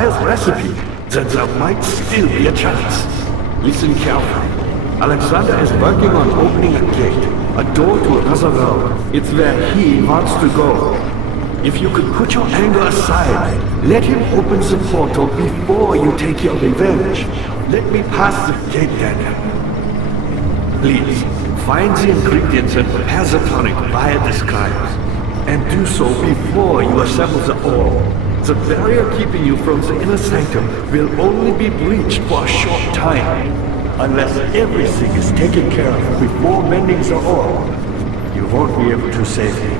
fire's recipe, then there might still be a chance. Listen carefully. Alexander is working on opening a gate, a door to another realm. It's where he wants to go. If you could put your anger aside, let him open the portal before you take your revenge. Let me pass the gate, Daniel. Please, find the ingredients and prepare the tonic via the scribes. And do so before you assemble the orb. The barrier keeping you from the inner sanctum will only be breached for a short time. Unless everything is taken care of before mending the orb, you won't be able to save me.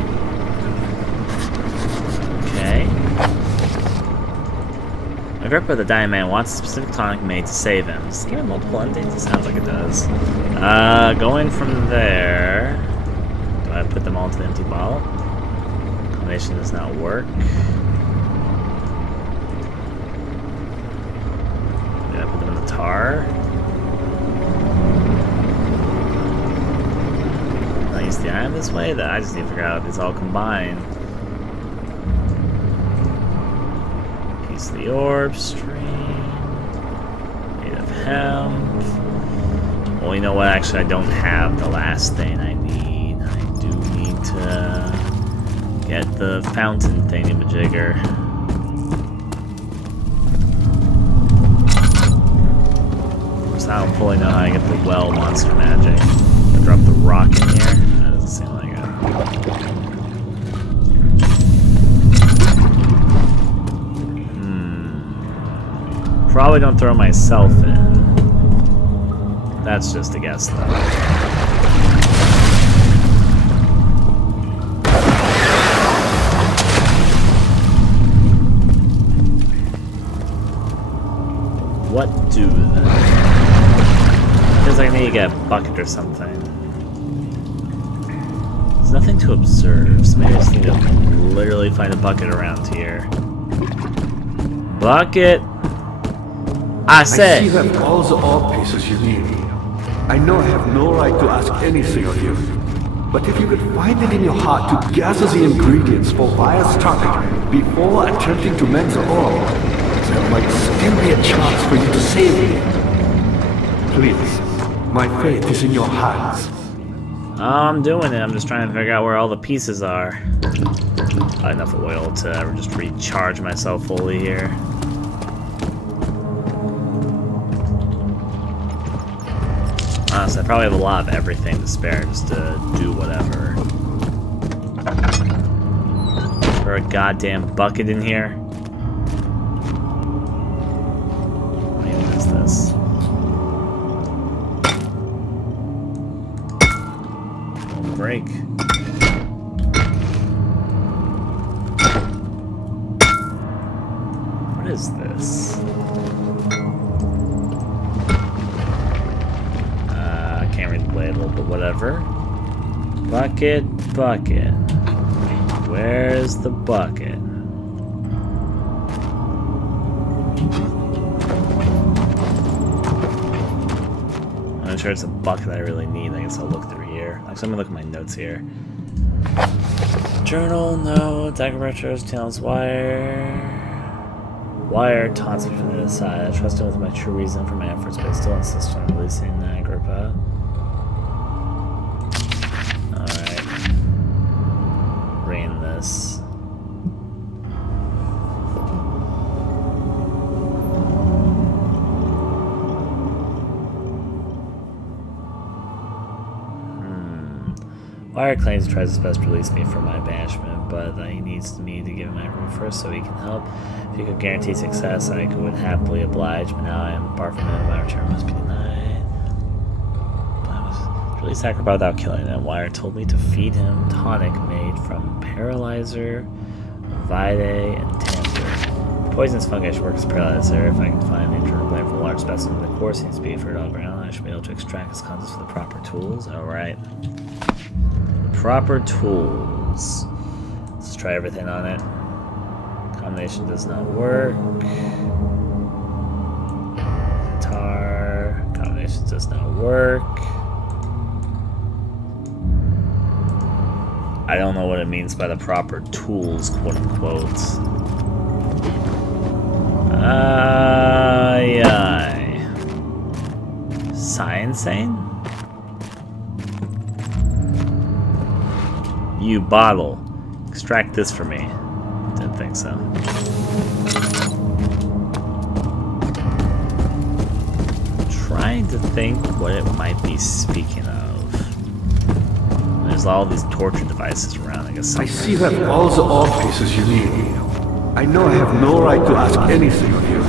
Okay. A grip of the Dying Man wants a specific tonic made to save him. Does it give him multiple endings? It sounds like it does. Going from there... Do I put them all into the empty bottle? Combination does not work. Did I put them in the tar? Can I use the iron this way? I just need to figure out if it's all combined. Piece of the orb stream. Made of hemp. Well, you know what? Actually, I don't have the last thing I need. I do need to get the fountain thingy-majigger. So I don't fully know how I get the well monster magic. I drop the rock in here. That doesn't seem like it. Probably don't throw myself in. That's just a guess, though. What do then? Feels like I need to get a bucket or something. There's nothing to observe, so maybe I just need to literally find a bucket around here. Bucket! I said! I see you have all the orb pieces you need. I know I have no right to ask anything of you. But if you could find it in your heart to gather the ingredients for Vire's tonic before attempting to mend the orb, there might still be a chance for you to save me. Please, my fate is in your hands. I'm doing it. I'm just trying to figure out where all the pieces are. Enough oil to just recharge myself fully here. Honestly, I probably have a lot of everything to spare just to do whatever. Is there a goddamn bucket in here? This. Don't break. What is this? I can't read the label, but whatever. Bucket, bucket. Where's the bucket? I'm sure it's a bucket I really need. I guess I'll look through here. Actually, I'm gonna look at my notes here. Journal, no. Dagger retros, tails, wire. Wire taunts me from the other side. I trust him with my true reason for my efforts, but I still insist on releasing Agrippa. Alright. Rain this. Wire claims he tries his best to release me from my banishment, but he needs me to give him my room first so he can help. If he could guarantee success, I would happily oblige, but now I am far from him. My return must be denied. To release Agrippa without killing him. Wire told me to feed him tonic made from paralyzer, vitae, and tamper. Poisonous fungi should work as paralyzer. If I can find the internal blame from a large specimen, the core seems to be fertile ground. I should be able to extract its contents with the proper tools. Alright. Proper tools. Let's try everything on it. Combination does not work. Guitar. Combination does not work. I don't know what it means by the proper tools, quote unquote. Aye. Insane? You bottle. Extract this for me. Didn't think so. Trying to think what it might be speaking of. There's all these torture devices around, I guess. I see that all the ore pieces you need. I know I have no right to ask anything of you.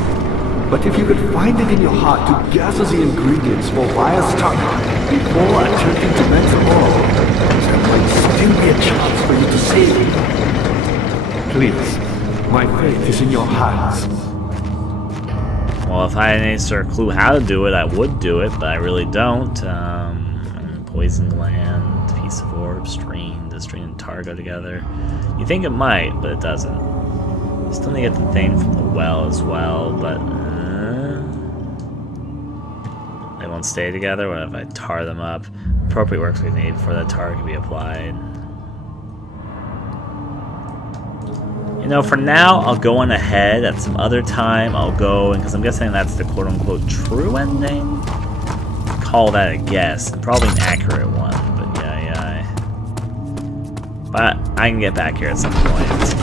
But if you could find it in your heart to gather the ingredients for Vire's tongue before attempting to make the ore, there might still be a chance for you to save him. Please, my faith is in your hands. Well, if I had any sort of clue how to do it, I would do it, but I really don't. Poison gland, piece of orb, stream. Does stream and tar go together? You think it might, but it doesn't. Still need to get the thing from the well as well, but they won't stay together. What if I tar them up? Appropriate works we need before that tar can be applied. You know, for now, I'll go on ahead. At some other time, I'll go, because I'm guessing that's the quote-unquote true ending. Call that a guess. Probably an accurate one, but yeah. But I can get back here at some point.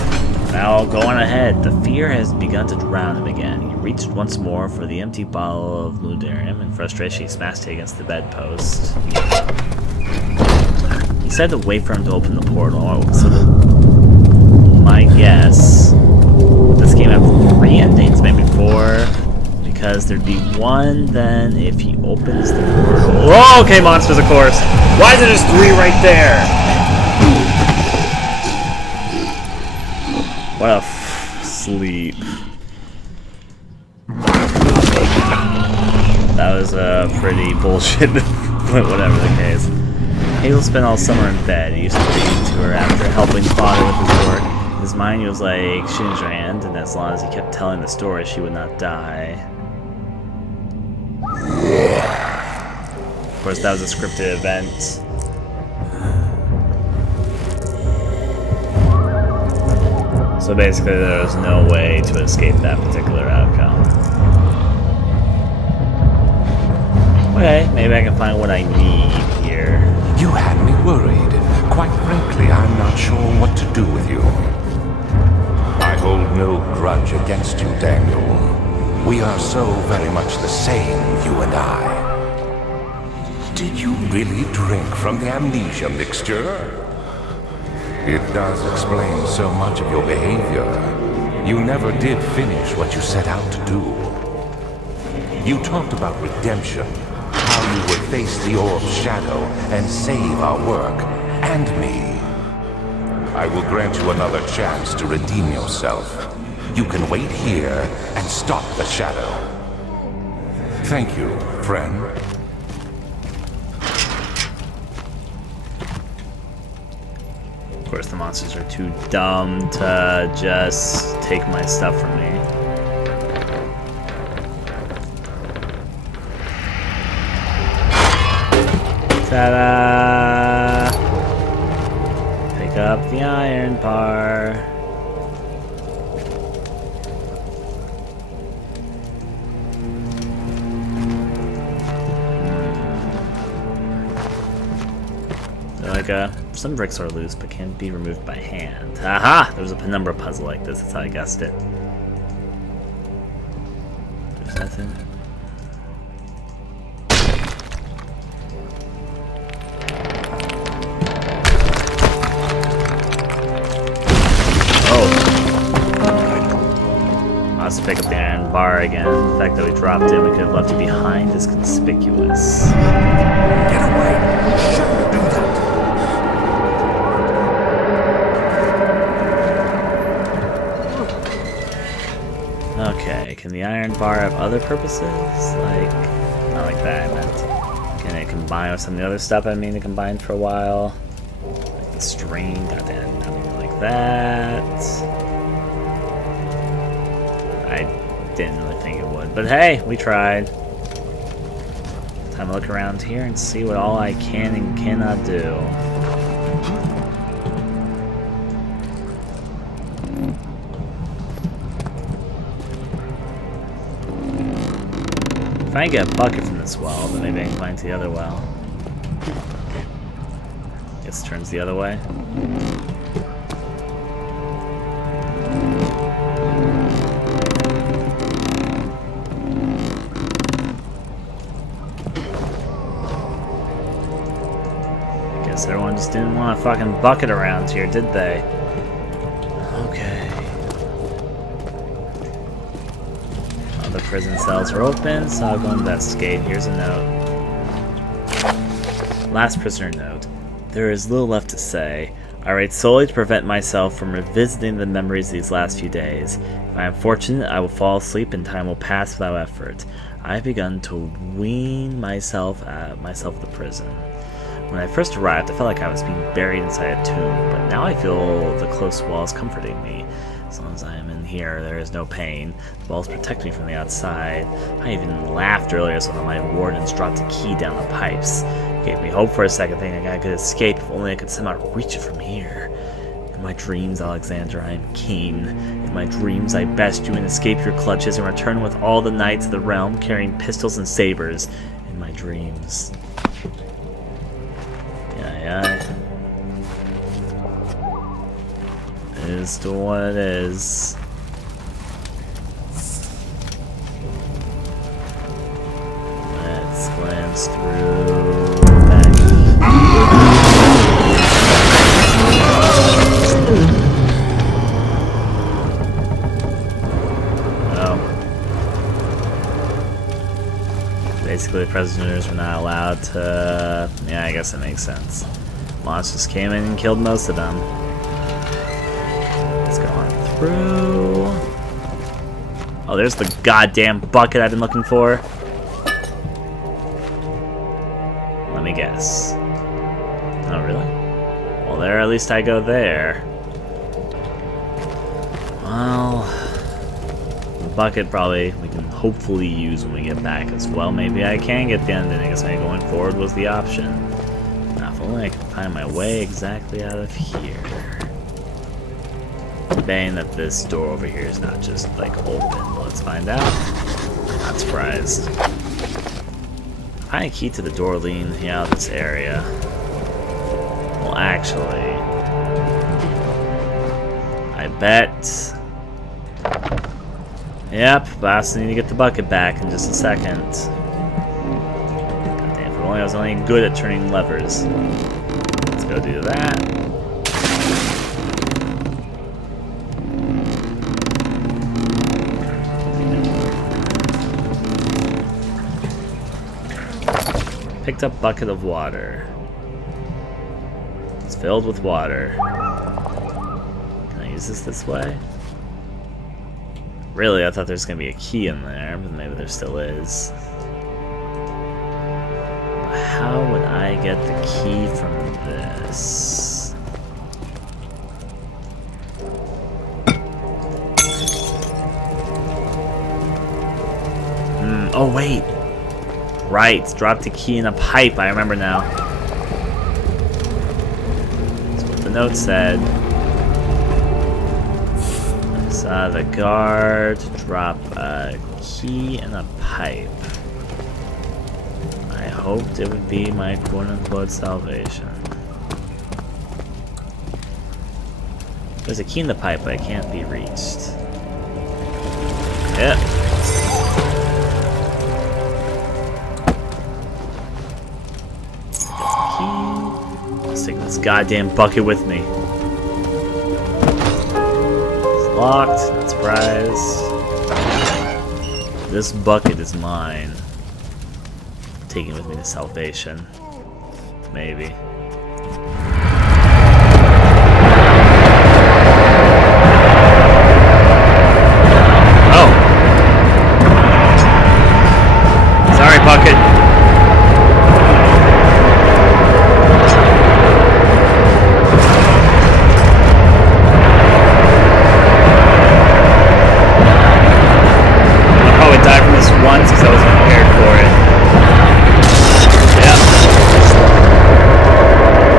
Now I'll go on ahead. The fear has begun to drown him again. He reached once more for the empty bottle of Ludarium. In frustration, he smashed it against the bedpost. He said to wait for him to open the portal. So my guess, this game has 3 endings, maybe 4. Because there'd be one then if he opens the portal. Oh, okay, monsters, of course. Why is there just 3 right there? What a sleep. That was pretty bullshit, but whatever the case. Hazel spent all summer in bed. He used to read to her after helping father with his work. In his mind, he was like, shooting her hand, and as long as he kept telling the story, she would not die. Of course, that was a scripted event. So basically, there was no way to escape that particular outcome. Okay, maybe I can find what I need here. You had me worried. Quite frankly, I'm not sure what to do with you. I hold no grudge against you, Daniel. We are so very much the same, you and I. Did you really drink from the Amnesia mixture? It does explain so much of your behavior. You never did finish what you set out to do. You talked about redemption, how you would face the orb's shadow and save our work, and me. I will grant you another chance to redeem yourself. You can wait here and stop the shadow. Thank you, friend. Of course, the monsters are too dumb to just take my stuff from me. Ta-da! Pick up the iron bar. Some bricks are loose but can't be removed by hand. Aha! There was a penumbra puzzle like this. That's how I guessed it. There's nothing. Oh! I'll have to pick up the iron bar again. The fact that we dropped it, we could have left it behind is conspicuous. Get away! Shouldn't do that! Okay, can the iron bar have other purposes? Like, not like that, I meant. Can it combine with some of the other stuff I mean to combine for a while? Like the string, goddamn, nothing like that. I didn't really think it would, but hey, we tried. Time to look around here and see what all I can and cannot do. Trying to get a bucket from this well, but maybe I can climb to the other well. Guess it turns the other way. Guess everyone just didn't want a fucking bucket around here, did they? Okay. All the prison cells are open, so I'll go investigate. Here's a note. Last prisoner note. There is little left to say. I write solely to prevent myself from revisiting the memories of these last few days. If I am fortunate, I will fall asleep and time will pass without effort. I have begun to wean myself of the prison. When I first arrived, I felt like I was being buried inside a tomb, but now I feel the close walls comforting me. As long as I am in here, there is no pain. The walls protect me from the outside. I even laughed earlier so that my wardens dropped a key down the pipes. It gave me hope for a second, thinking I could escape if only I could somehow reach it from here. In my dreams, Alexander, I am keen. In my dreams, I best you and escape your clutches and return with all the knights of the realm carrying pistols and sabers. In my dreams. Yeah. It is to what it is. Let's glance through back. Oh. Basically, prisoners were not allowed to... Yeah, I guess that makes sense. Monsters came in and killed most of them. Let's go on through. Oh, there's the goddamn bucket I've been looking for. Let me guess. Oh, really? Well, there, at least I go there. Well, the bucket probably we can hopefully use when we get back as well. Maybe I can get the ending. I guess maybe going forward was the option. Now, if only I can find my way exactly out of here. Bane that this door over here is not just like open. Let's find out. Not surprised. Find a key to the door leading out of this area. Well, actually, I bet. Yep, but I also need to get the bucket back in just a second. God damn, if only I was only good at turning levers. Let's go do that. Picked up bucket of water. It's filled with water. Can I use this way? Really, I thought there was gonna be a key in there, but maybe there still is. But how would I get the key from this? Oh wait! Right, dropped a key in a pipe, I remember now. That's what the note said. I saw the guard drop a key in a pipe. I hoped it would be my quote-unquote salvation. There's a key in the pipe, but it can't be reached. Yep. Let's take this goddamn bucket with me. It's locked, not surprised. This bucket is mine. Taking with me to salvation. Maybe. Oh! Sorry, bucket. Once because I wasn't prepared for it. Yep.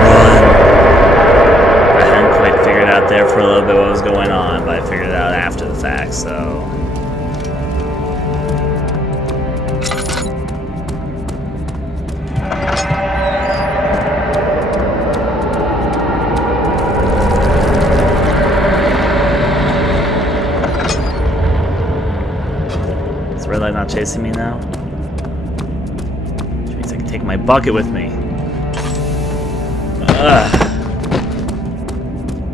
Run. I hadn't quite figured out there for a little bit what was going on, but I figured it out after the fact, so. chasing me now? Which means I can take my bucket with me. Ugh.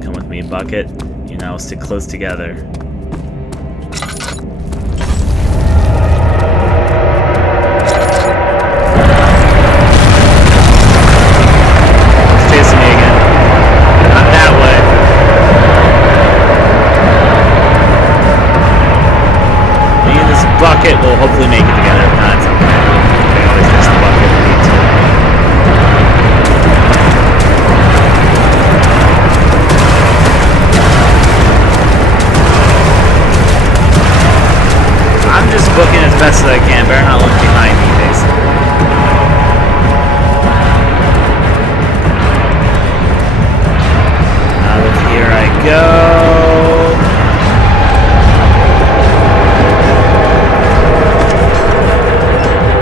Come with me, bucket. You now stick close together. It's chasing me again. Not that way. Me and this bucket will hopefully make it together. If not, it's okay. I always miss the bucket if I need to. I'm just booking as best as I can. Better not look behind me, basically. Out of here I go.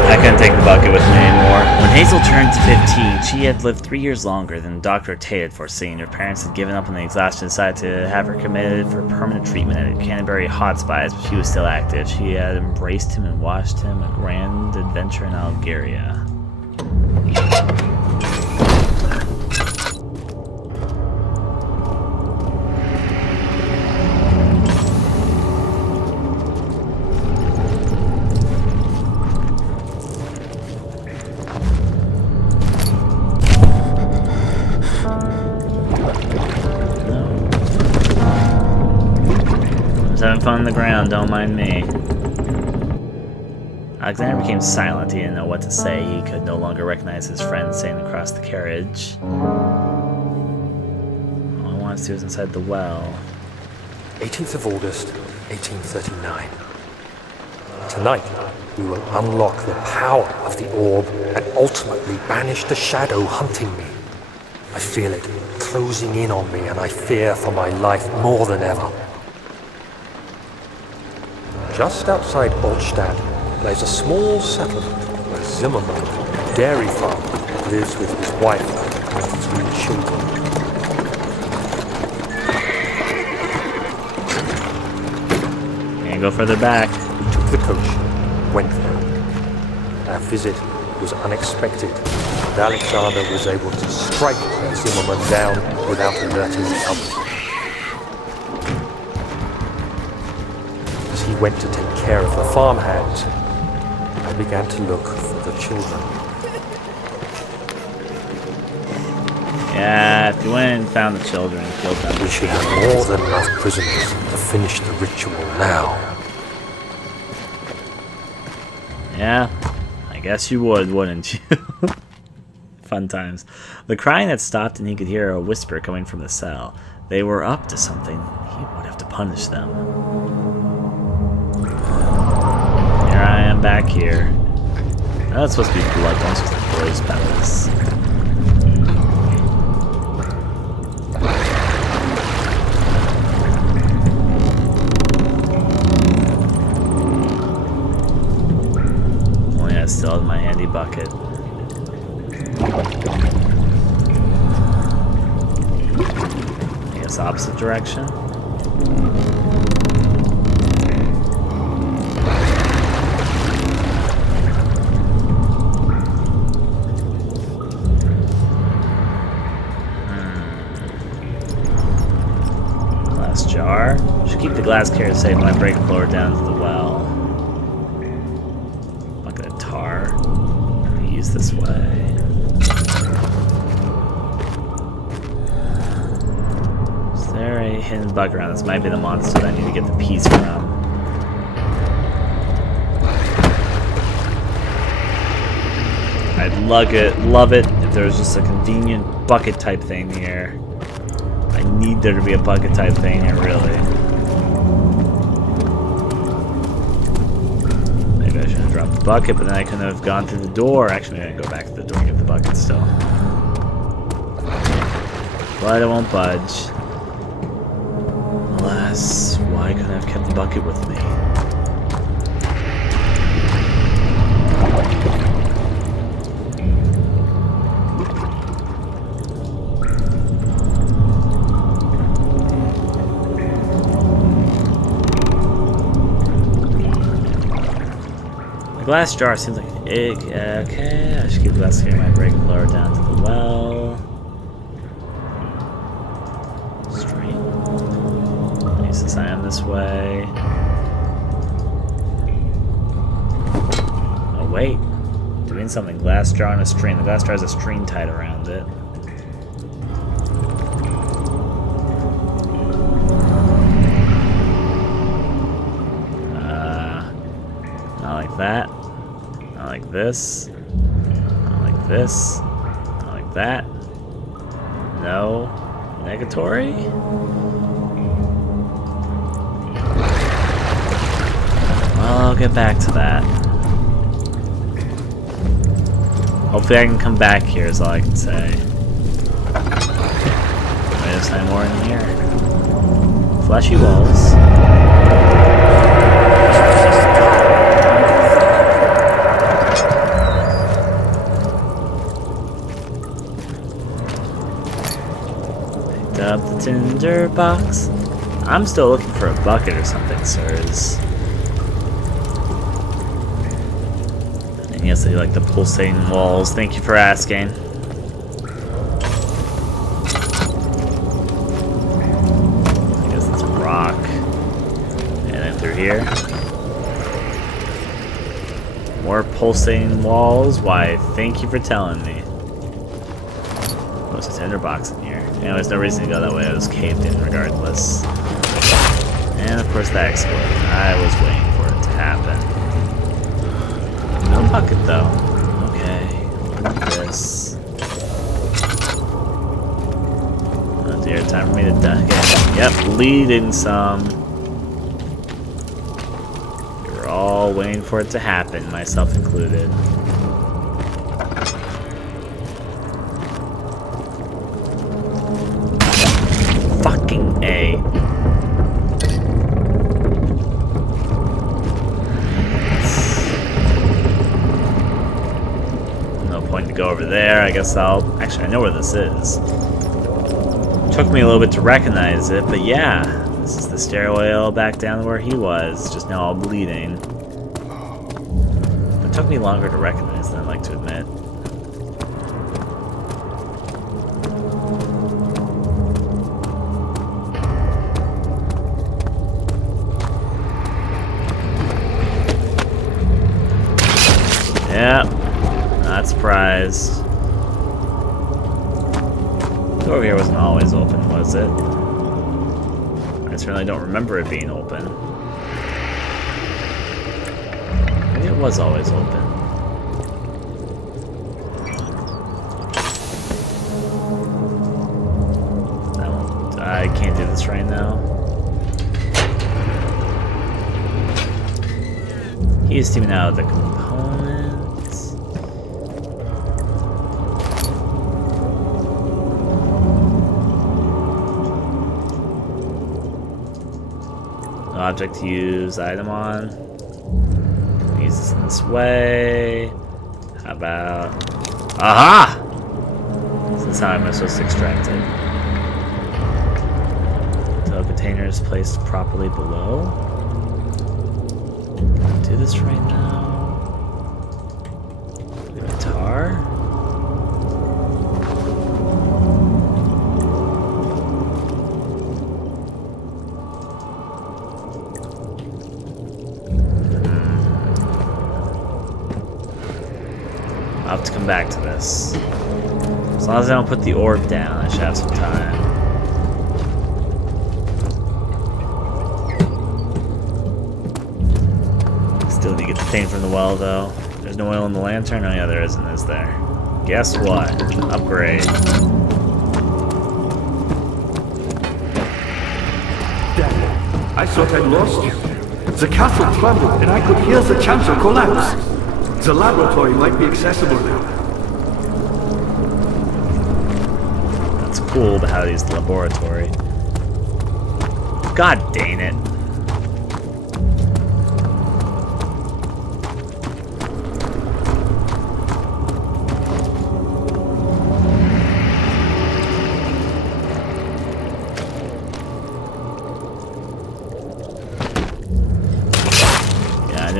I couldn't take the bucket with me anymore. When Hazel turned 15, she had lived 3 years longer than Dr. Tate had foreseen. Her parents had given up on the exhaustion and decided to have her committed for permanent treatment at a Canterbury hot spice, but she was still active. She had embraced him and watched him a grand adventure in Algeria. Having fun on the ground, don't mind me. Alexander became silent. He didn't know what to say. He could no longer recognize his friend sitting across the carriage. All he wanted to do was inside the well. 18th of August, 1839. Tonight, we will unlock the power of the orb and ultimately banish the shadow hunting me. I feel it closing in on me, and I fear for my life more than ever. Just outside Altstadt lies a small settlement where Zimmerman, a dairy farmer, lives with his wife and 3 children. Can't go further back. We took the coach, went there. Our visit was unexpected, and Alexander was able to strike Zimmerman down without alerting the others. He went to take care of the farmhands. I began to look for the children. Yeah, if you went and found the children and killed them. We should have more than enough prisoners to finish the ritual now. Yeah, I guess you would, wouldn't you? Fun times. The crying had stopped and he could hear a whisper coming from the cell. They were up to something. He would have to punish them. I am back here. Oh, that's supposed to be blood, that's just like rose petals. Only I still have my handy bucket. I guess opposite direction. Jar. Should keep the glass carrier safe when I break and lower down to the well. Bucket of tar. Use this way. Is there a hidden bug around? This might be the monster that I need to get the piece from. I'd love it if there was just a convenient bucket type thing here. I need there to be a bucket type thing here, really. Maybe I should have dropped the bucket, but then I couldn't have gone through the door. Actually, I'm gonna go back to the door and get the bucket still. But it won't budge. Alas, why couldn't I have kept the bucket with me? glass jar seems like okay. I should keep investigating my break and lower down to the well. Straight. Since I am this way. Oh wait, doing something. Glass jar on a string. The glass jar has a string tied around it. Not like that. Not like this. Not like this. Not like that. No. Negatory? Well, I'll get back to that. Hopefully I can come back here is all I can say. Maybe this time more in here. Fleshy walls. Picked up the tinder box. I'm still looking for a bucket or something, sirs. Yes, they like the pulsating walls. Thank you for asking. I guess it's rock. And then through here. More pulsating walls. Why, thank you for telling me. There's a tinderbox in here. And there's no reason to go that way. It was caved in regardless. And of course that exploded. I was waiting for it to happen. No bucket though. Okay. This. Oh dear, time for me to die again. Yep, bleeding some. You're all waiting for it to happen, myself included. Fucking A. To go over there. I guess I'll... Actually, I know where this is. Took me a little bit to recognize it, but yeah. This is the stairwell back down where he was, just now all bleeding. It took me longer to recognize than I'd like to admit. Yeah. Not surprised. The door here wasn't always open, was it? I certainly don't remember it being open. Maybe it was always open. That one, I can't do this right now. He's steaming out of the components. Object to use item on. Use this in this way. How about... Aha! So this is how I'm supposed to extract it. So the container is placed properly below. Do this right now. The guitar. I'll have to come back to this. As long as I don't put the orb down, I should have some time. Still need to get the thing from the well, though. There's no oil in the lantern? Oh yeah, there isn't, is there? Guess what? Upgrade. Daniel, I thought I'd lost you. The castle crumbled and I could hear the chancel collapse. The laboratory might be accessible now. That's cool, but how to use the laboratory. God dang it.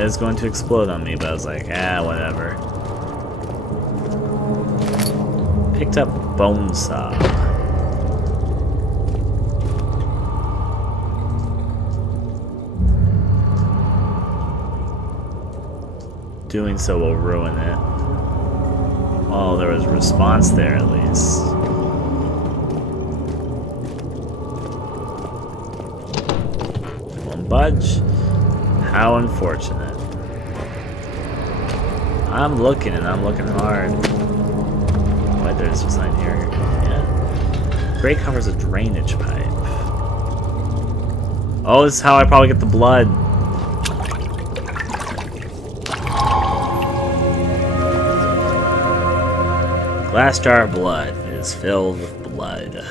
is going to explode on me, but I was like, whatever. Picked up bone saw. Doing so will ruin it. Oh, there was a response there at least. Won't budge. How unfortunate. I'm looking and I'm looking hard. Wait, there's a sign here. Yeah. Grate covers a drainage pipe. Oh, this is how I probably get the blood. Glass jar of blood is filled with blood.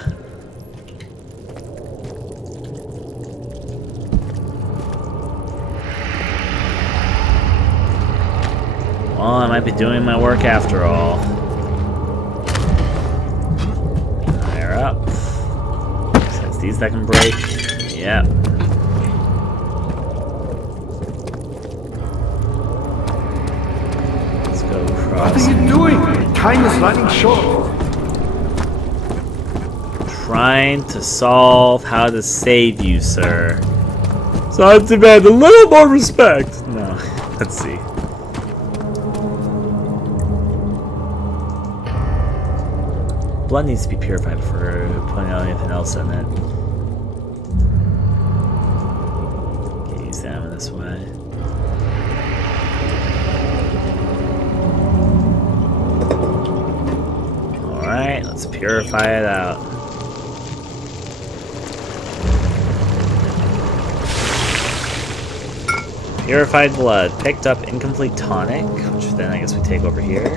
Well, I might be doing my work after all. Fire up. Since these that can break. Yep. Let's go across. What are you doing? Time is running short. Trying to solve how to save you, sir. So I demand a little more respect. No, let's see. Blood needs to be purified before putting out anything else in it. Okay, examine this way. Alright, let's purify it out. Purified blood. Picked up incomplete tonic, which then I guess we take over here.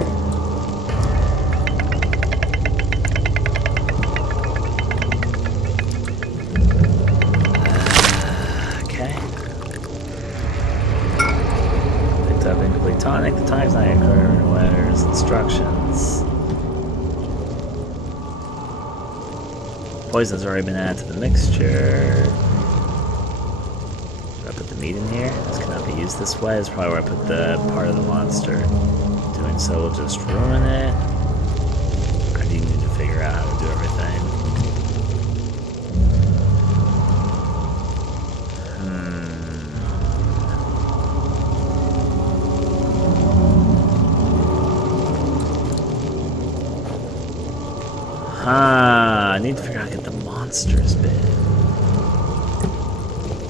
Tonic. The tonic's not occurring. Letters, instructions. Poison's already been added to the mixture. Did I put the meat in here? This cannot be used this way. This is probably where I put the part of the monster. Doing so will just ruin it. I do need to figure out how to do everything. I need to figure out how to get the monsters bit.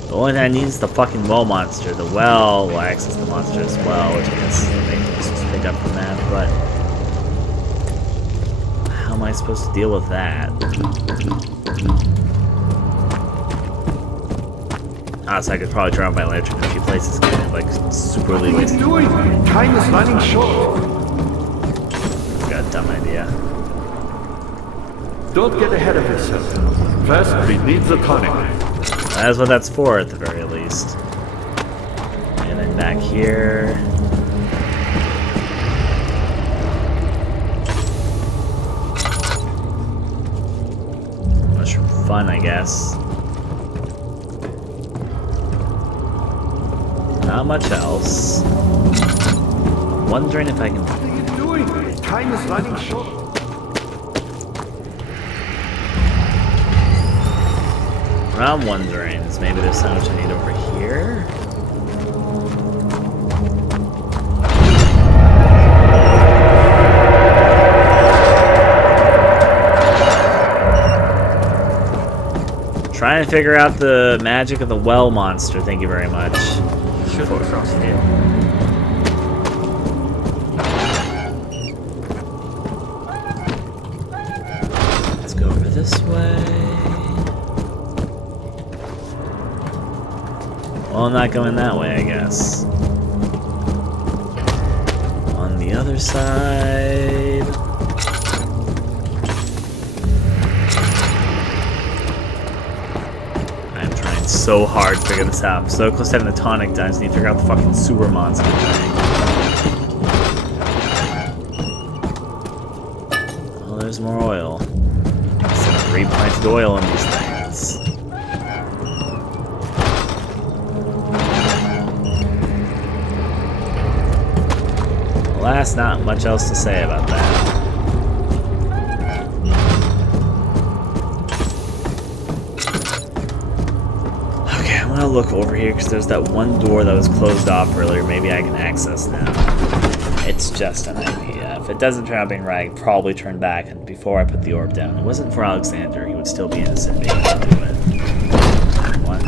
The only thing I need is the fucking well monster. The well will access the monster as well, which I guess is the main thing to pick up from that, but how am I supposed to deal with that? So I could probably turn on my lantern in a few places and get like super What are you doing? Time is running short. Got a dumb idea. Don't get ahead of yourself. First, we need the tonic. That's what that's for, at the very least. And then back here. Mushroom fun, I guess. Not much else. Wondering if I can. What are you doing? Time is running short. What I'm wondering is maybe there's so much I need over here. Trying to figure out the magic of the well monster. Thank you very much. Shouldn't trust him. Let's go over this way. Well, I'm not going that way, I guess. On the other side. I'm trying so hard to figure this out. I'm so close to having the tonic done. I just need to figure out the fucking sewer monster thing. Oh, there's more oil. Some replanted oil in these things. Alas, not much else to say about that. Okay, I'm gonna look over here because there's that one door that was closed off earlier. Maybe I can access now. It's just an idea. If it doesn't turn out being right, I'd probably turn back and before I put the orb down. It wasn't for Alexander. He would still be innocent being able to do it. What?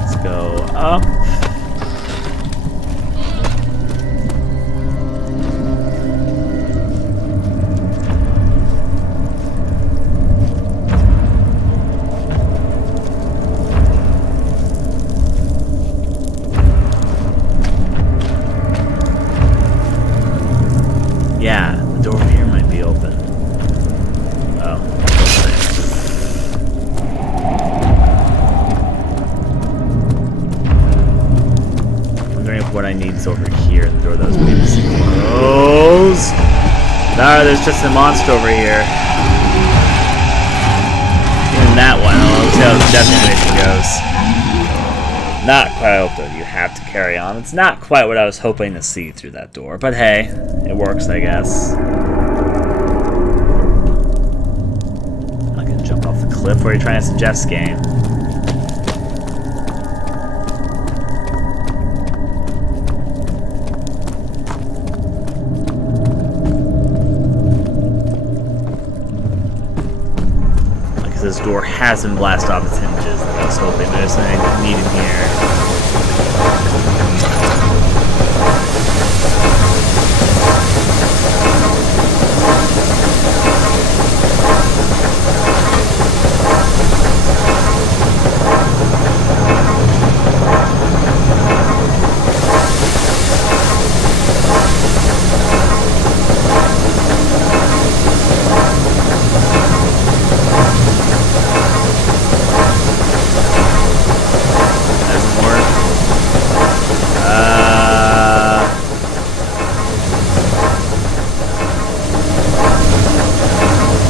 Let's go up. Yeah, the door here might be open. Oh, wondering if what I need is over here. The door that was previously closed. No, there's just a monster over here. Even that one. Let's see how the death animation goes. Not quite. I hope that you have to carry on. It's not quite what I was hoping to see through that door, but hey, it works, I guess. I'm not gonna jump off the cliff. What are you trying to suggest, game? This door has been blasted off its hinges, and I was hoping there's something I need in here.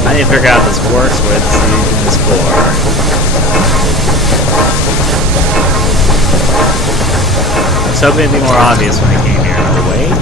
I need to figure out this works with using this floor. I was hoping it'd be more obvious when I came here. Oh, wait.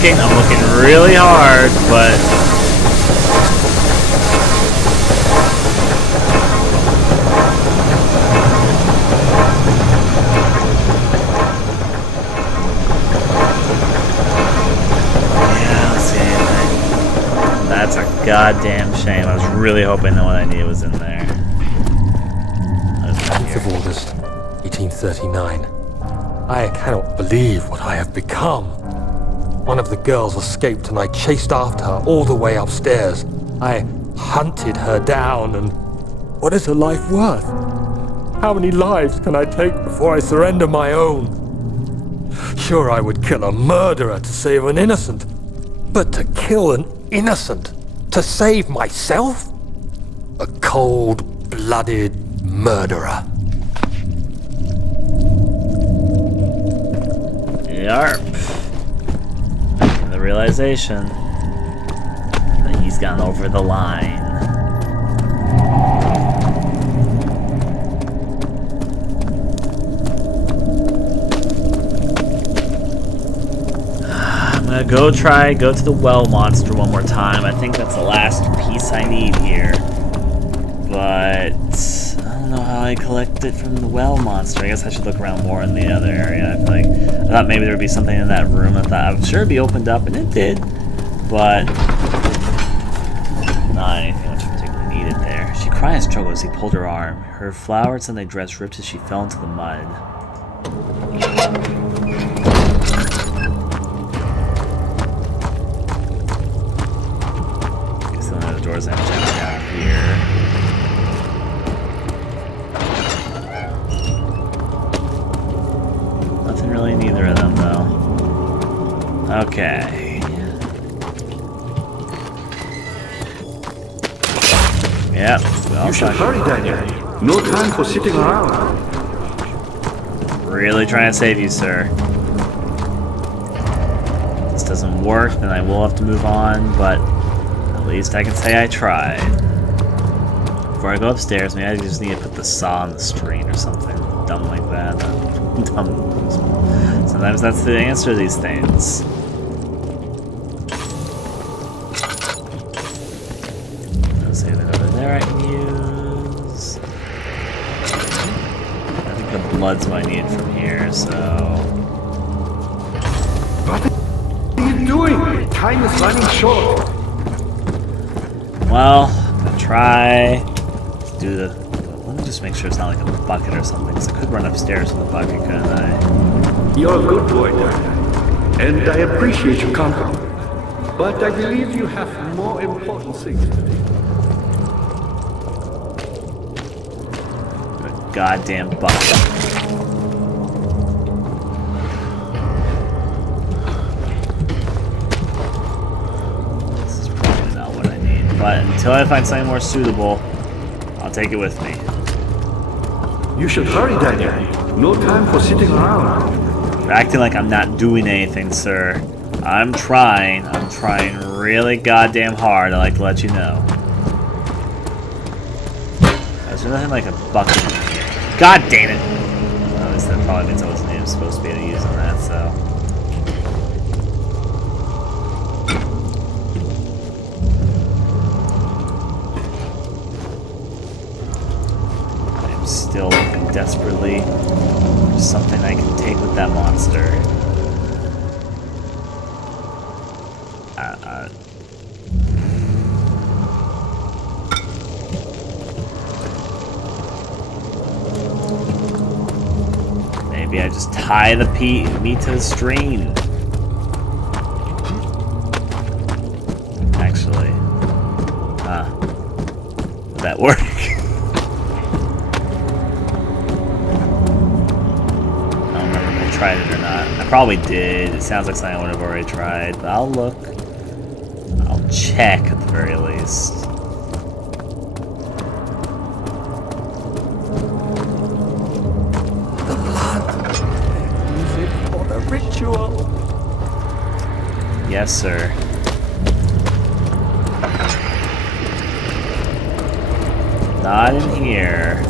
I'm looking really hard, but yeah, I don't see anything. That's a goddamn shame. I was really hoping that what I needed was in there. 10th of August, 1839. I cannot believe what I have become. One of the girls escaped and I chased after her all the way upstairs. I hunted her down, and what is her life worth? How many lives can I take before I surrender my own? Sure, I would kill a murderer to save an innocent, but to kill an innocent to save myself? A cold-blooded murderer. Yarp. The realization that he's gone over the line. I'm gonna go to the well monster one more time. I think that's the last piece I need here. But I don't know how I collect it from the well monster. I guess I should look around more in the other area. I thought maybe there would be something in that room. I was sure it'd be opened up, and it did. But not anything much particularly needed there. She cried and struggled as he pulled her arm. Her flowered Sunday dress ripped as she fell into the mud. Guess one of the doors I'm checking down here. Okay. Yep. You should hurry, Daniel. No time for sitting around. Really trying to save you, sir. If this doesn't work, then I will have to move on, but at least I can say I tried. Before I go upstairs, maybe I just need to put the saw on the screen or something dumb like that. Dumb. Sometimes that's the answer to these things. Let's see, over there I can use. I think the blood's what I need from here, so. What are you doing? Time is running short. Well, I'm gonna try to do the. Let me just make sure it's not like a bucket or something, because I could run upstairs with a bucket, couldn't I? You're a good boy, Daniel. And I appreciate your company. But I believe you have more important things to do. A goddamn bucket. This is probably not what I need. But until I find something more suitable, I'll take it with me. You should hurry, Daniel. No time for sitting around. You're acting like I'm not doing anything, sir. I'm trying really goddamn hard, I'd like to let you know. Is there nothing like a bucket in here? God damn it! Well, at least that probably means I wasn't even supposed to be able to use that, so. I'm still looking desperately for something I can take with that monster. Maybe I just tie the meat to the string. Actually, would that work? I don't remember if I tried it or not. I probably did. It sounds like something I would have already tried, but I'll look. I'll check at the very least. Ritual. Yes, sir. Not in here.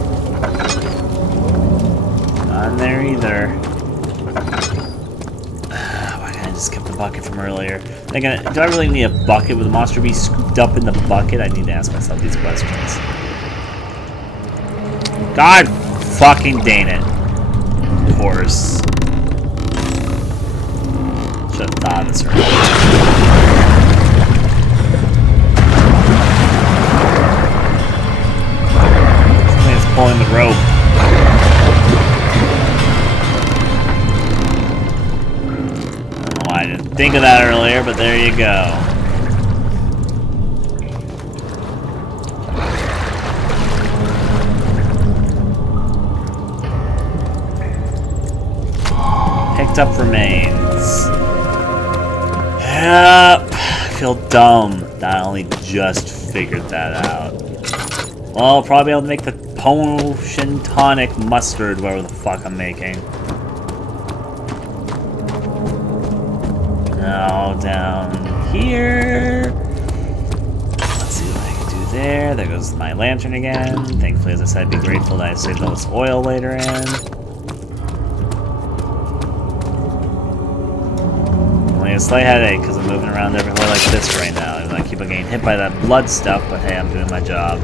Not in there either. Why can't I just skip the bucket from earlier? Do I really need a bucket? Would the monster be scooped up in the bucket? I need to ask myself these questions. God fucking dang it. Of course. Should have thought of this earlier. Something's pulling the rope. I don't know why I didn't think of that earlier, but there you go. Picked up remains. Yep, I feel dumb that I only just figured that out. Well, I'll probably be able to make the potion tonic mustard, whatever the fuck I'm making. Now down here. Let's see what I can do there. There goes my lantern again. Thankfully, as I said, I'd be grateful that I saved all this oil later in. A slight headache because I'm moving around everywhere like this right now. I keep on getting hit by that blood stuff, but hey, I'm doing my job.